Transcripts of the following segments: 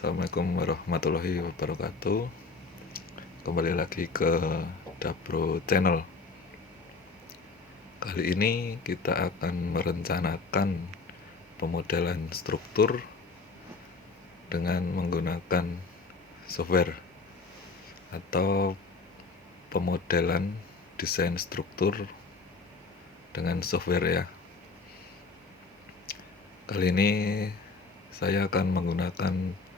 Assalamualaikum warahmatullahi wabarakatuh. Kembali lagi ke Dapro Channel. Kali ini kita akan merencanakan pemodelan struktur dengan menggunakan software atau pemodelan desain struktur dengan software ya. Kali ini saya akan menggunakan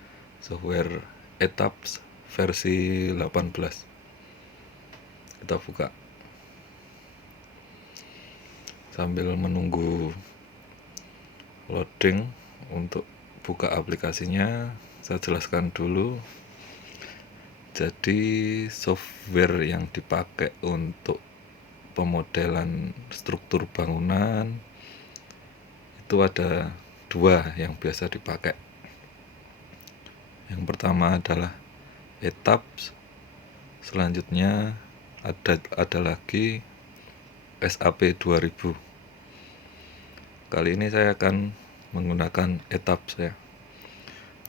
software Etaps versi 18. Kita buka. Sambil menunggu loading untuk buka aplikasinya, saya jelaskan dulu. Jadi software yang dipakai untuk pemodelan struktur bangunan itu ada dua yang biasa dipakai. Yang pertama adalah Etaps, selanjutnya ada lagi SAP 2000. Kali ini saya akan menggunakan Etaps ya.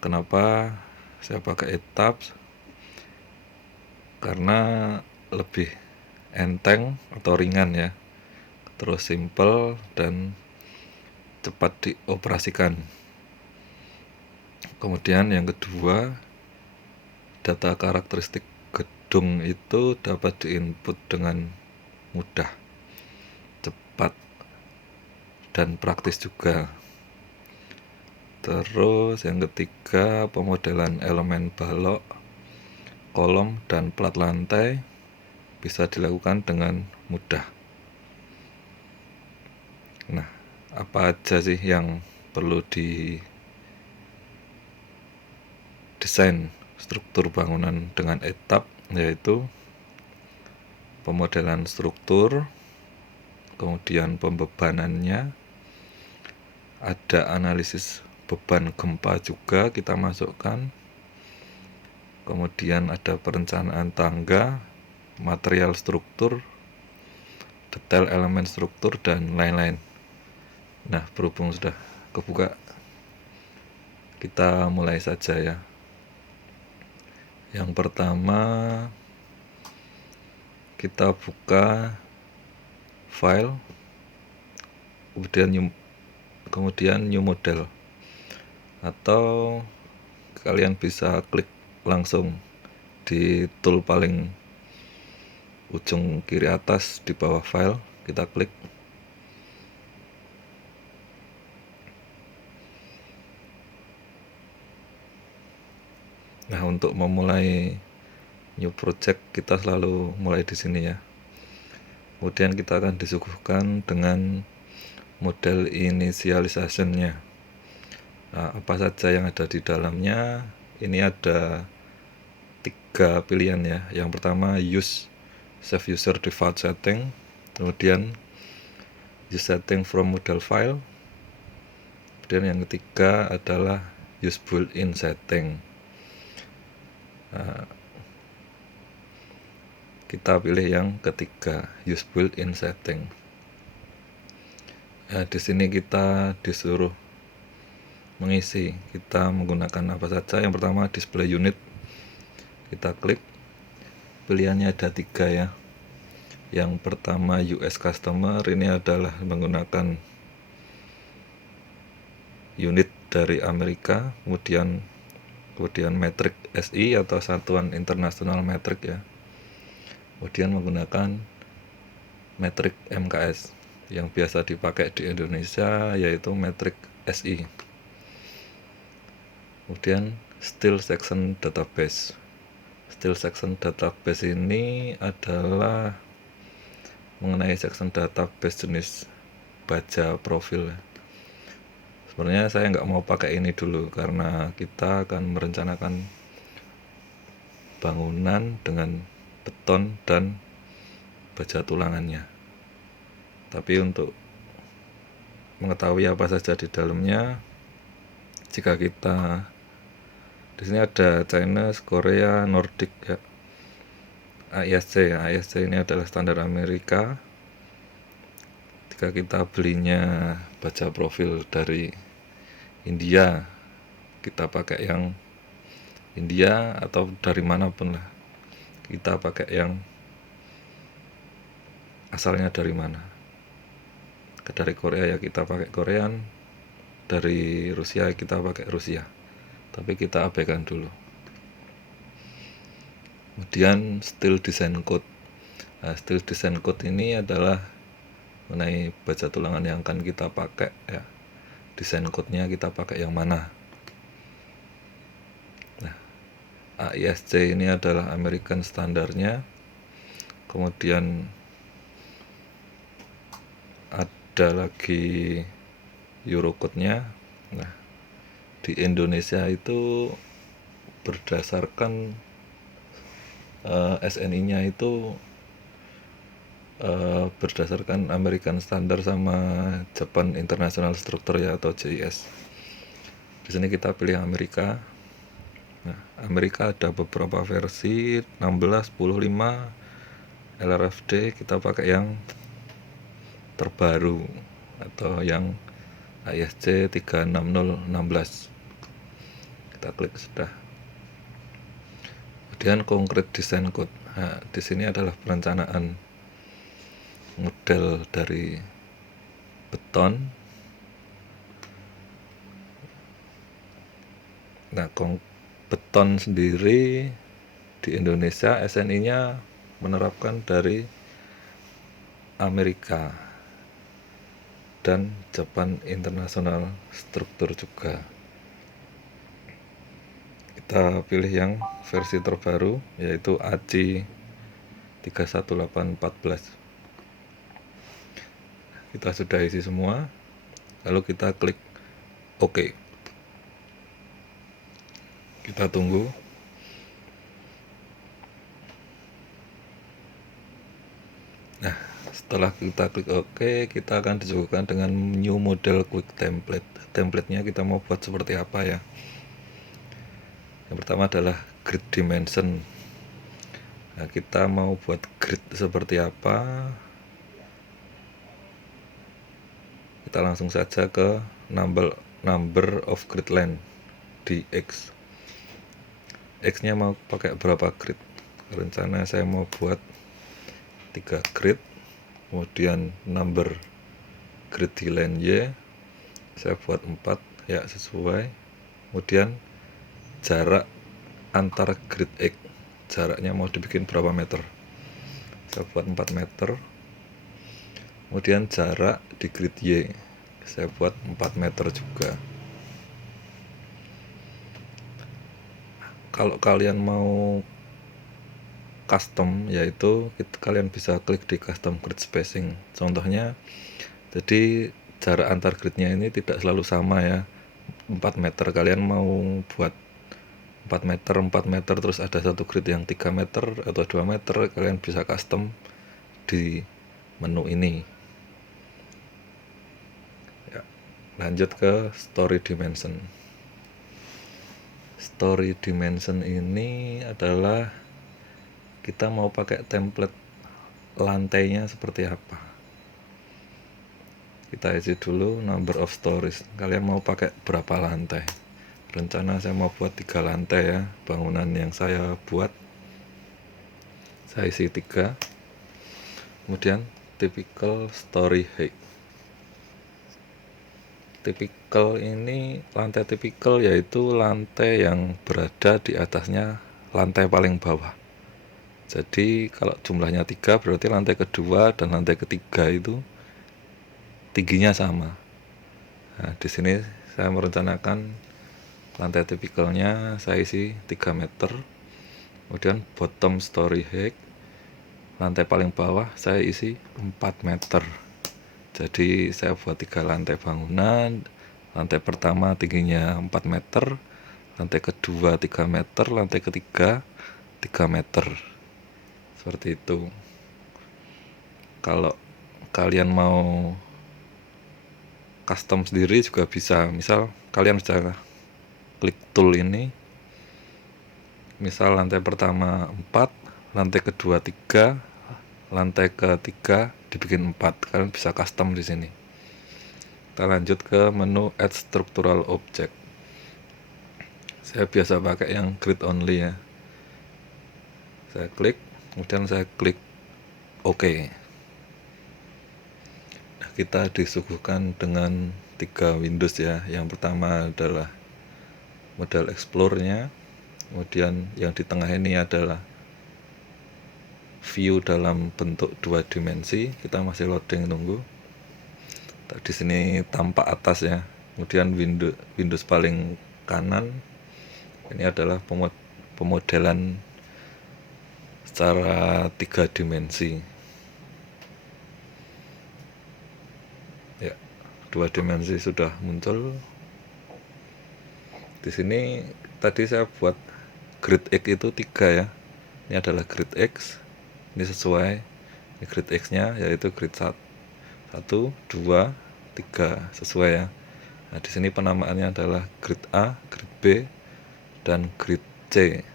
Kenapa saya pakai Etaps? Karena lebih enteng atau ringan ya, terus simple dan cepat dioperasikan. Kemudian yang kedua, data karakteristik gedung itu dapat diinput dengan mudah, cepat, dan praktis juga. Terus yang ketiga, pemodelan elemen balok, kolom, dan plat lantai bisa dilakukan dengan mudah. Nah, apa aja sih yang perlu di desain struktur bangunan dengan etap, yaitu pemodelan struktur, kemudian pembebanannya, ada analisis beban gempa juga kita masukkan, kemudian ada perencanaan tangga, material struktur, detail elemen struktur, dan lain-lain. Nah, berhubung sudah kebuka, kita mulai saja ya. Yang pertama, kita buka file, kemudian new model, atau kalian bisa klik langsung di tool paling ujung kiri atas di bawah file, kita klik. Nah, untuk memulai new project kita selalu mulai di sini ya. Kemudian kita akan disuguhkan dengan model initialization-nya. Nah, apa saja yang ada di dalamnya? Ini ada 3 pilihan ya. Yang pertama use save user default setting, kemudian use setting from model file, kemudian yang ketiga adalah use built-in setting. Nah, kita pilih yang ketiga, use built-in setting. Nah, di sini kita disuruh mengisi, kita menggunakan apa saja. Yang pertama display unit, kita klik. Pilihannya ada 3 ya. Yang pertama US customer, ini adalah menggunakan unit dari Amerika, kemudian metrik SI atau satuan internasional metrik ya. Kemudian menggunakan metrik MKS yang biasa dipakai di Indonesia, yaitu metrik SI. Kemudian style section database. Style section database ini adalah mengenai section database jenis baja profil. Sebenarnya saya nggak mau pakai ini dulu karena kita akan merencanakan bangunan dengan beton dan baja tulangannya. Tapi untuk mengetahui apa saja di dalamnya, jika kita di sini ada China, Korea, Nordic ya, AISC ini adalah standar Amerika. Jika kita belinya baja profil dari India, kita pakai yang India atau dari manapun lah, kita pakai yang asalnya dari mana. Dari Korea ya kita pakai Korean, dari Rusia kita pakai Rusia, tapi kita abaikan dulu. Kemudian style design code. Nah, style design code ini adalah mengenai baja tulangan yang akan kita pakai ya. Desain code-nya kita pakai yang mana. Nah, AISC ini adalah American standarnya. Kemudian ada lagi Eurocode-nya. Nah, di Indonesia itu berdasarkan SNI-nya itu berdasarkan American Standard sama Japan International Structure ya, atau JIS. Di sini kita pilih Amerika. Nah, Amerika ada beberapa versi, 16, 10, 5, LRFD. Kita pakai yang terbaru atau yang ISC 36016. Kita klik sudah. Kemudian konkret design code. Nah, di sini adalah perencanaan model dari beton. Nah, beton sendiri di Indonesia SNI-nya menerapkan dari Amerika dan Japan International Structure juga. Kita pilih yang versi terbaru, yaitu ACI 31814. Kita sudah isi semua, lalu kita klik OK. Kita tunggu. Nah, setelah kita klik OK, kita akan disuguhkan dengan new model quick template. Template-nya kita mau buat seperti apa ya. Yang pertama adalah grid dimension. Nah, kita mau buat grid seperti apa? Kita langsung saja ke number of grid line di X. X-nya mau pakai berapa grid? Rencana saya mau buat 3 grid. Kemudian number grid di line Y saya buat 4 ya, sesuai. Kemudian jarak antar grid X, jaraknya mau dibikin berapa meter? Saya buat 4 meter. Kemudian jarak di grid Y saya buat 4 meter juga. Kalau kalian mau custom, yaitu kalian bisa klik di custom grid spacing. Contohnya, jadi jarak antar gridnya ini tidak selalu sama ya, 4 meter. Kalian mau buat 4 meter terus ada satu grid yang 3 meter atau 2 meter, kalian bisa custom di menu ini ya. Lanjut ke story dimension. Story dimension ini adalah kita mau pakai template lantainya seperti apa. Kita isi dulu number of stories. Kalian mau pakai berapa lantai? Rencana saya mau buat 3 lantai ya, bangunan yang saya buat. Saya isi 3. Kemudian typical story height. Typical ini, lantai typical yaitu lantai yang berada di atasnya lantai paling bawah. Jadi kalau jumlahnya 3 berarti lantai kedua dan lantai ketiga itu tingginya sama. Nah, di sini saya merencanakan lantai tipikalnya saya isi 3 meter. Kemudian bottom story height, lantai paling bawah saya isi 4 meter. Jadi saya buat 3 lantai bangunan. Lantai pertama tingginya 4 meter, lantai kedua 3 meter, lantai ketiga 3 meter. Seperti itu. Kalau kalian mau custom sendiri juga bisa. Misal kalian bisa klik tool ini. Misal lantai pertama 4, lantai kedua 3, lantai ketiga dibikin 4. Kalian bisa custom di sini. Kita lanjut ke menu add structural object. Saya biasa pakai yang grid only ya. Saya klik, kemudian saya klik OK. Nah, kita disuguhkan dengan 3 Windows ya. Yang pertama adalah model Explorer-nya, kemudian yang di tengah ini adalah view dalam bentuk 2 dimensi. Kita masih loading, tunggu. Di sini tampak atas ya. Kemudian Windows paling kanan ini adalah pemodelan secara 3 dimensi. Ya, 2 dimensi sudah muncul. Di sini tadi saya buat grid X itu 3 ya. Ini adalah grid X. Ini sesuai. Ini grid X-nya yaitu grid 1, 2, 3 sesuai ya. Nah, di sini penamaannya adalah grid A, grid B, dan grid C.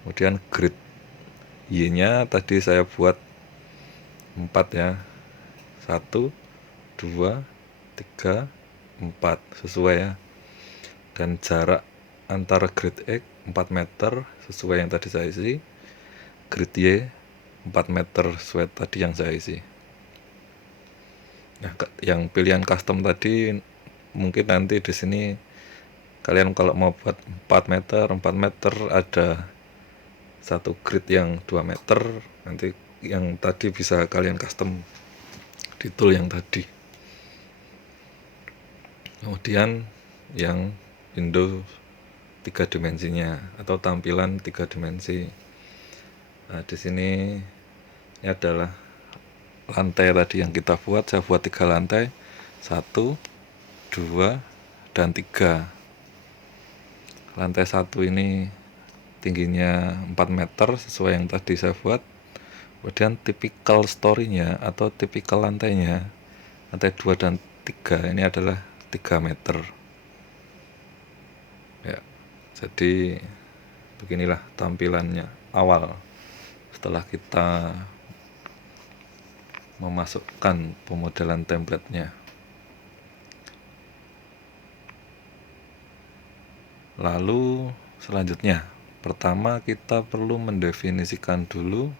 Kemudian grid Y-nya tadi saya buat 4 ya. 1, 2, 3, 4 sesuai ya. Dan jarak antara grid X 4 meter sesuai yang tadi saya isi. Grid Y 4 meter sesuai tadi yang saya isi. Nah, yang pilihan custom tadi mungkin nanti di sini kalian kalau mau buat 4 meter ada satu grid yang 2 meter, nanti yang tadi bisa kalian custom di tool yang tadi. Kemudian yang Windows 3 dimensinya atau tampilan 3 dimensi. Nah, di sini ini adalah lantai tadi yang kita buat. Saya buat 3 lantai, 1, 2, dan 3. Lantai 1 ini tingginya 4 meter sesuai yang tadi saya buat. Kemudian typical story-nya atau typical lantainya, lantai 2 dan 3 ini adalah 3 meter ya. Jadi beginilah tampilannya awal setelah kita memasukkan pemodelan template-nya. Lalu selanjutnya, pertama kita perlu mendefinisikan dulu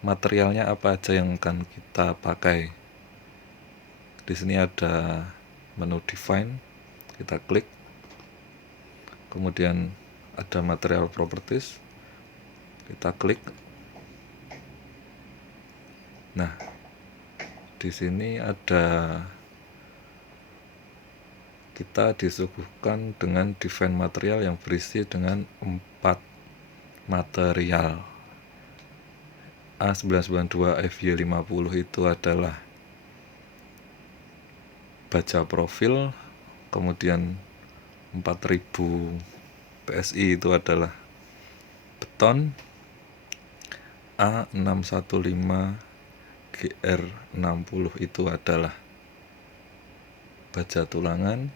materialnya apa aja yang akan kita pakai. Di sini ada menu define, kita klik. Kemudian ada material properties, kita klik. Nah, di sini ada kita disuguhkan dengan define material yang berisi dengan 4 material. A992 FY50 itu adalah baja profil, kemudian 4000 PSI itu adalah beton, A615 GR60 itu adalah baja tulangan,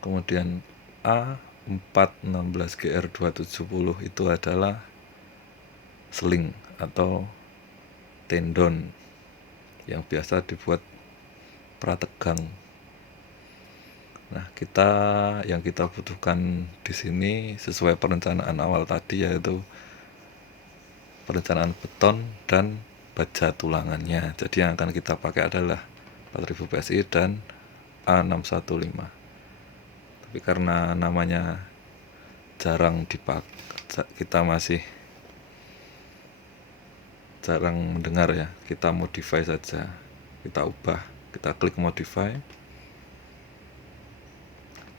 kemudian A416 GR270 itu adalah sling atau tendon yang biasa dibuat prategang. Nah, yang kita butuhkan di sini sesuai perencanaan awal tadi, yaitu perencanaan beton dan baja tulangannya. Jadi yang akan kita pakai adalah 4000 PSI dan A615. Tapi karena namanya jarang dipakai, kita masih jarang mendengar ya, kita modify saja, kita ubah, kita klik modify,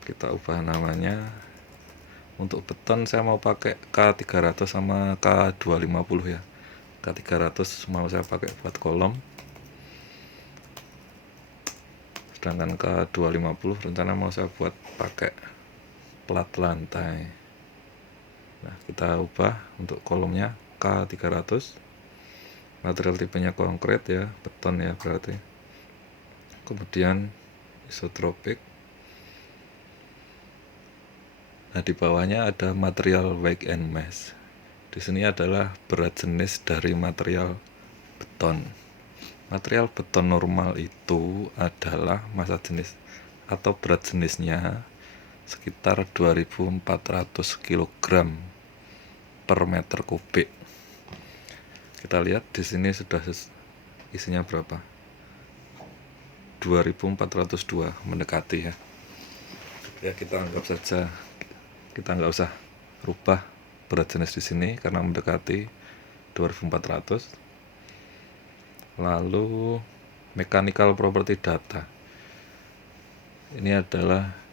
kita ubah namanya. Untuk beton saya mau pakai K300 sama K250 ya. K300 mau saya pakai buat kolom, sedangkan K250 rencana mau saya buat pakai plat lantai. Nah, kita ubah untuk kolomnya K300, material tipenya konkret ya, beton ya berarti. Kemudian isotropik. Nah, di bawahnya ada material weight and mass. Di sini adalah berat jenis dari material beton. Material beton normal itu adalah massa jenis atau berat jenisnya sekitar 2400 kg per meter kubik. Kita lihat di sini sudah isinya berapa, 2402, mendekati ya. Ya kita anggap saja, kita nggak usah rubah berat jenis di sini karena mendekati 2400. Lalu mechanical property data, ini adalah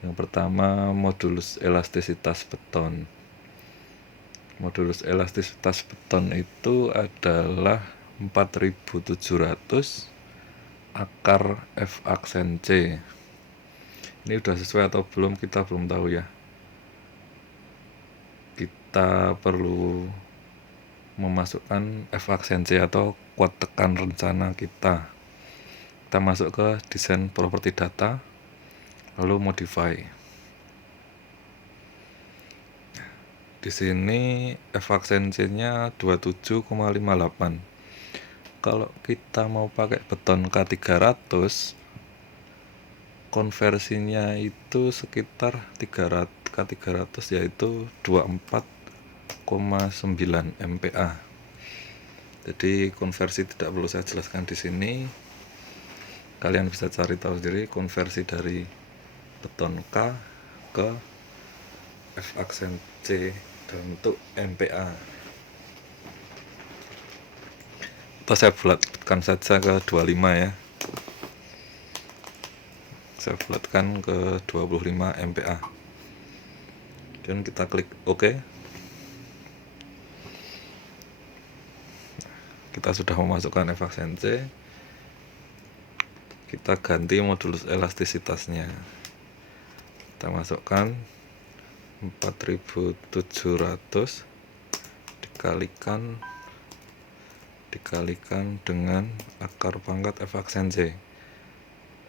yang pertama, modulus elastisitas beton. Modulus elastisitas beton itu adalah 4700 akar F aksen C. Ini udah sesuai atau belum kita belum tahu ya. Kita perlu memasukkan F aksen C atau kuat tekan rencana kita. Kita masuk ke desain property data, lalu modify. Di sini F aksen C-nya 27,58. Kalau kita mau pakai beton K300, konversinya itu sekitar K300 yaitu 24,9 MPa. Jadi konversi tidak perlu saya jelaskan di sini. Kalian bisa cari tahu sendiri konversi dari beton K ke F aksen C dalam bentuk MPa. Atau saya bulatkan saja ke 25 ya. Saya bulatkan ke 25 MPa. Dan kita klik OK. Kita sudah memasukkan F aksen C. Kita ganti modulus elastisitasnya. Kita masukkan 4700 dikalikan dengan akar pangkat F aksen C.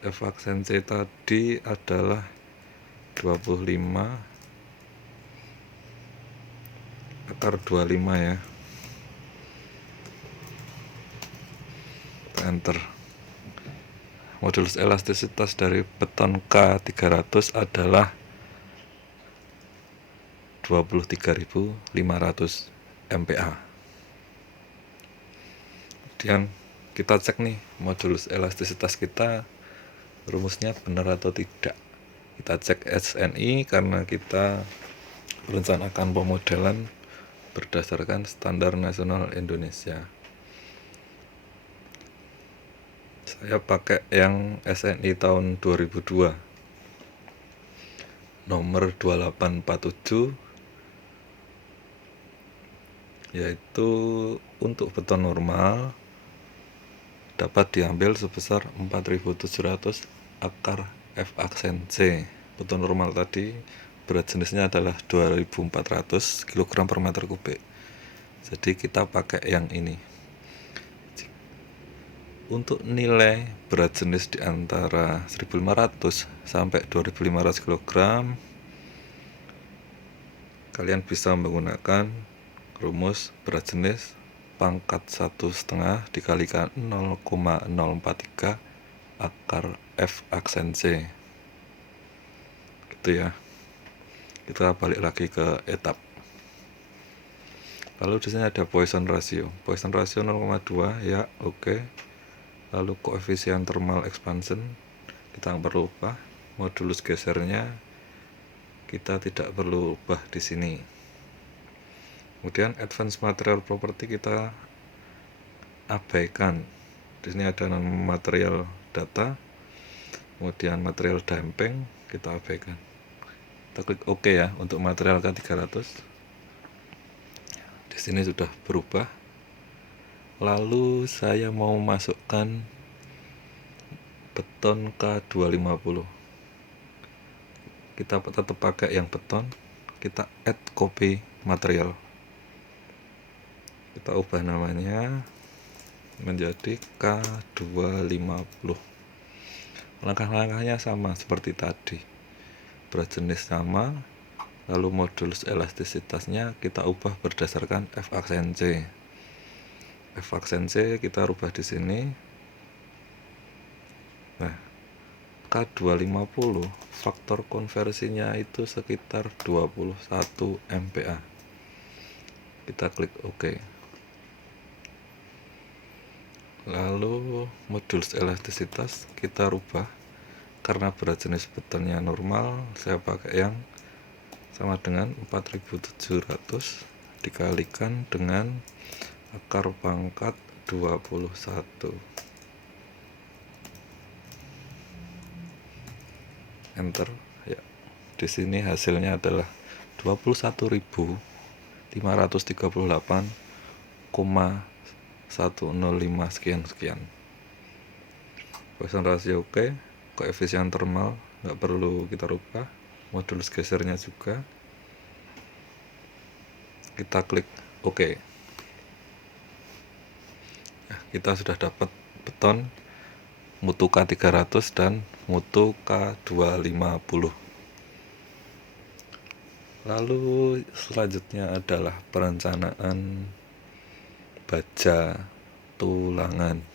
F aksen C tadi adalah 25 akar 25 ya. Kita enter. Modulus elastisitas dari beton K300 adalah 23.500 MPa. Kemudian kita cek nih modulus elastisitas kita rumusnya benar atau tidak. Kita cek SNI karena kita merencanakan pemodelan berdasarkan standar nasional Indonesia. Saya pakai yang SNI tahun 2002 nomor 2847, yaitu untuk beton normal dapat diambil sebesar 4700 akar F aksen C. Beton normal tadi berat jenisnya adalah 2400 kg per meter kubik. Jadi kita pakai yang ini. Untuk nilai berat jenis di antara 1500 sampai 2500 kg, kalian bisa menggunakan rumus berat jenis pangkat 1,5 dikalikan 0,043 akar F aksen C. Gitu ya. Kita balik lagi ke etap. Lalu di sini ada Poisson ratio. Poisson ratio 0,2 ya, oke. Lalu koefisien thermal expansion kita nggak perlu ubah. Modulus gesernya kita tidak perlu ubah di sini. Kemudian advanced material property kita abaikan. Di sini ada material data, kemudian material damping kita abaikan. Kita klik OK ya untuk material K300. Di sini sudah berubah. Lalu saya mau masukkan beton K250. Kita tetap pakai yang beton. Kita add copy material. Kita ubah namanya menjadi K250. Langkah-langkahnya sama seperti tadi. Berat jenis sama, lalu modulus elastisitasnya kita ubah berdasarkan F aksen C. F aksen C kita rubah di sini. Nah, K250 faktor konversinya itu sekitar 21 MPa. Kita klik OK. Lalu modul elastisitas kita rubah. Karena berat jenis betonnya normal, saya pakai yang sama dengan 4700 dikalikan dengan akar pangkat 21. Enter ya. Di sini hasilnya adalah 21.338,105 sekian. Poisson rasio oke, koefisien thermal nggak perlu kita rubah, modulus gesernya juga. Kita klik OK. Nah, kita sudah dapat beton mutu K300 dan mutu K250. Lalu selanjutnya adalah perencanaan baja tulangan.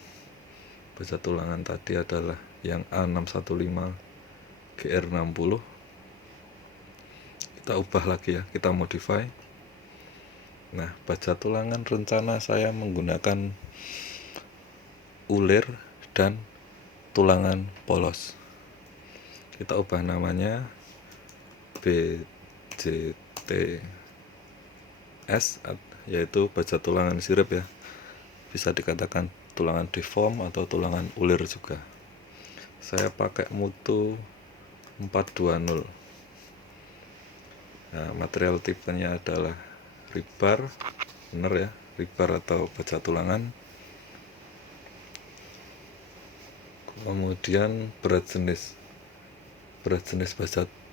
Baja tulangan tadi adalah yang A615 GR60. Kita ubah lagi ya, kita modify. Nah, baja tulangan rencana saya menggunakan ulir dan tulangan polos. Kita ubah namanya BJTS, yaitu baja tulangan sirip ya. Bisa dikatakan tulangan deform atau tulangan ulir juga. Saya pakai mutu 420. Nah, material tipenya adalah rebar, benar ya, rebar atau baja tulangan. Kemudian berat jenis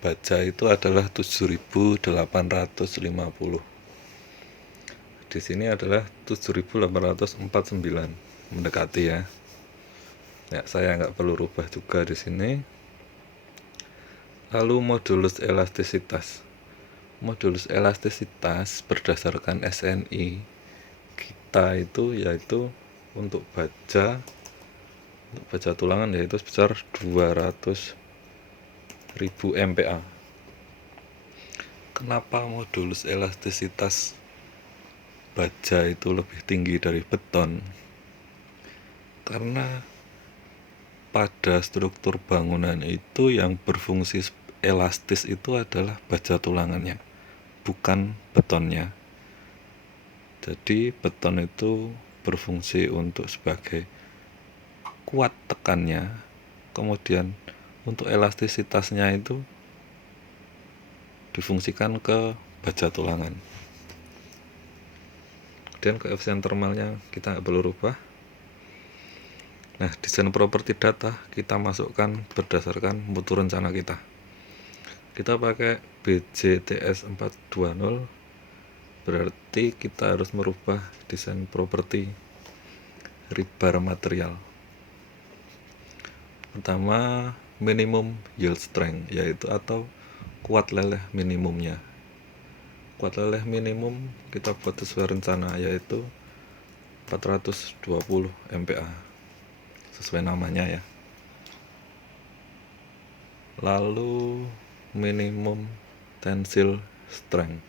baja itu adalah 7.850. Di sini adalah 7.849, mendekati ya. Ya, saya nggak perlu rubah juga di sini. Lalu modulus elastisitas. Modulus elastisitas berdasarkan SNI kita itu yaitu untuk baja tulangan yaitu sebesar 200.000 MPa. Kenapa modulus elastisitas baja itu lebih tinggi dari beton? Karena pada struktur bangunan itu yang berfungsi elastis itu adalah baja tulangannya, bukan betonnya. Jadi beton itu berfungsi untuk sebagai kuat tekannya, kemudian untuk elastisitasnya itu difungsikan ke baja tulangan. Kemudian koefisien thermalnya kita nggak perlu rubah. Nah, desain properti data kita masukkan berdasarkan mutu rencana kita. Kita pakai BJTS 420, berarti kita harus merubah desain properti rebar material. Pertama, minimum yield strength, yaitu atau kuat leleh minimumnya. Kuat leleh minimum kita buat sesuai rencana, yaitu 420 MPa sesuai namanya ya. Lalu minimum tensile strength,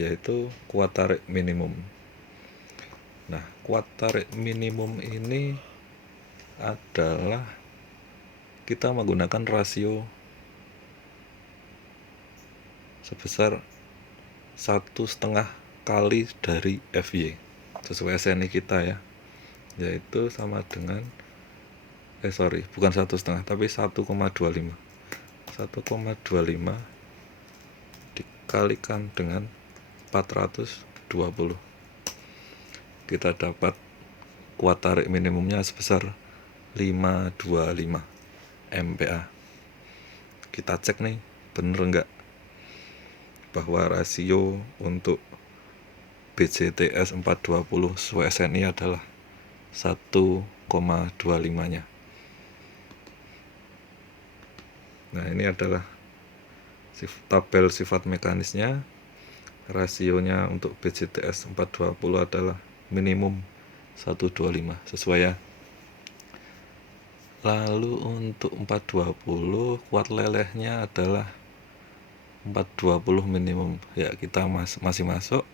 yaitu kuat tarik minimum. Nah, kuat tarik minimum ini adalah kita menggunakan rasio sebesar 1,5 kali dari FY sesuai SNI kita ya, yaitu sama dengan bukan 1,5 tapi 1,25 dikalikan dengan 420, kita dapat kuat tarik minimumnya sebesar 525 MPa. Kita cek nih, bener enggak bahwa rasio untuk BJTS 420 sesuai SNI adalah 1,25-nya. Nah, ini adalah tabel sifat mekanisnya. Rasionya untuk BJTS 420 adalah minimum 125 sesuai ya. Lalu untuk 420 kuat lelehnya adalah 420 minimum ya, kita masih masuk.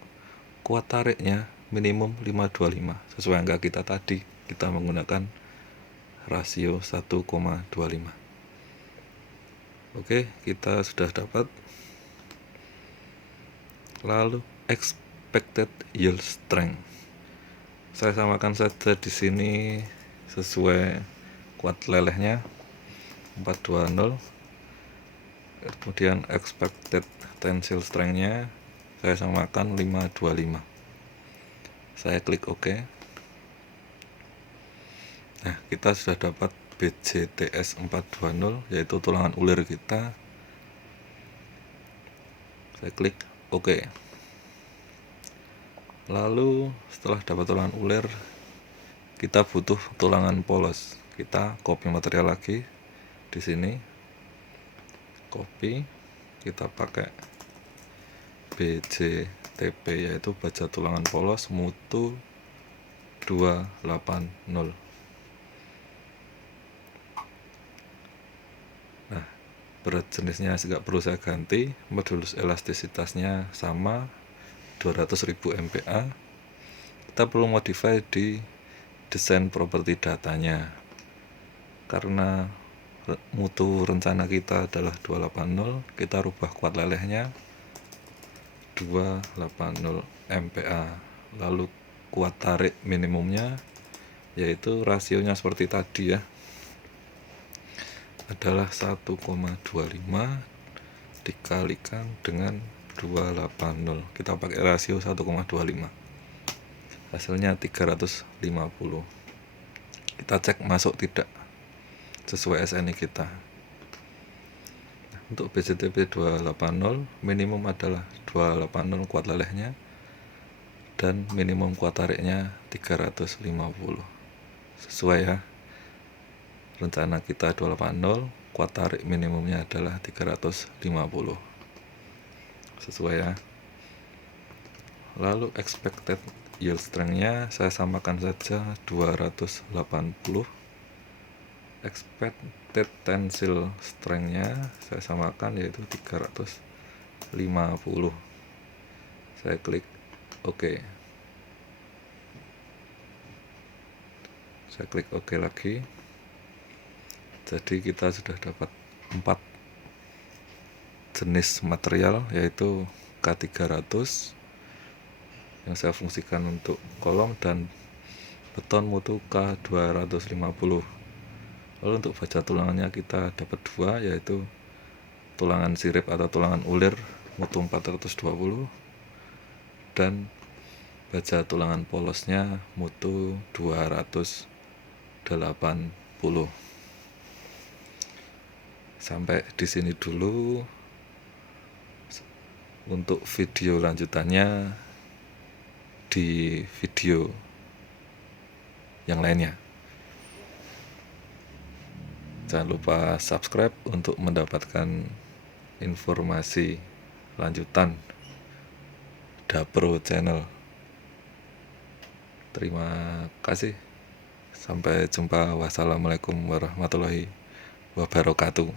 Kuat tariknya minimum 525 sesuai angka kita tadi, kita menggunakan rasio 1,25. Oke, kita sudah dapat. Lalu expected yield strength, saya samakan saja di sini sesuai kuat lelehnya 420. Kemudian expected tensile strength-nya saya samakan 525. Saya klik OK. Nah, kita sudah dapat BJTS 420, yaitu tulangan ulir kita. Saya klik OK. Lalu setelah dapat tulangan ulir, kita butuh tulangan polos. Kita copy material lagi di sini. Copy, kita pakai BJTP, yaitu baja tulangan polos mutu 280. Nah, berat jenisnya nggak perlu saya ganti, modulus elastisitasnya sama 200.000 MPa. Kita perlu modify di desain properti datanya, karena mutu rencana kita adalah 280, kita rubah kuat lelehnya 280 MPa. Lalu kuat tarik minimumnya, yaitu rasionya seperti tadi ya, adalah 1,25 dikalikan dengan 280. Kita pakai rasio 1,25, hasilnya 350. Kita cek masuk tidak sesuai SNI kita. Untuk BJTP 280 minimum adalah 280 kuat lelehnya, dan minimum kuat tariknya 350. Sesuai ya, rencana kita 280, kuat tarik minimumnya adalah 350. Sesuai ya. Lalu expected yield strength-nya saya samakan saja 280. Expected tensile strength-nya saya samakan, yaitu 350. Saya klik OK. Saya klik OK lagi. Jadi kita sudah dapat 4 jenis material, yaitu K300 yang saya fungsikan untuk kolom, dan beton mutu K250. Lalu untuk baja tulangannya kita dapat 2, yaitu tulangan sirip atau tulangan ulir mutu 420, dan baja tulangan polosnya mutu 280. Sampai di sini dulu. Untuk video lanjutannya di video yang lainnya. Jangan lupa subscribe untuk mendapatkan informasi lanjutan Dapro Channel. Terima kasih. Sampai jumpa. Wassalamualaikum warahmatullahi wabarakatuh.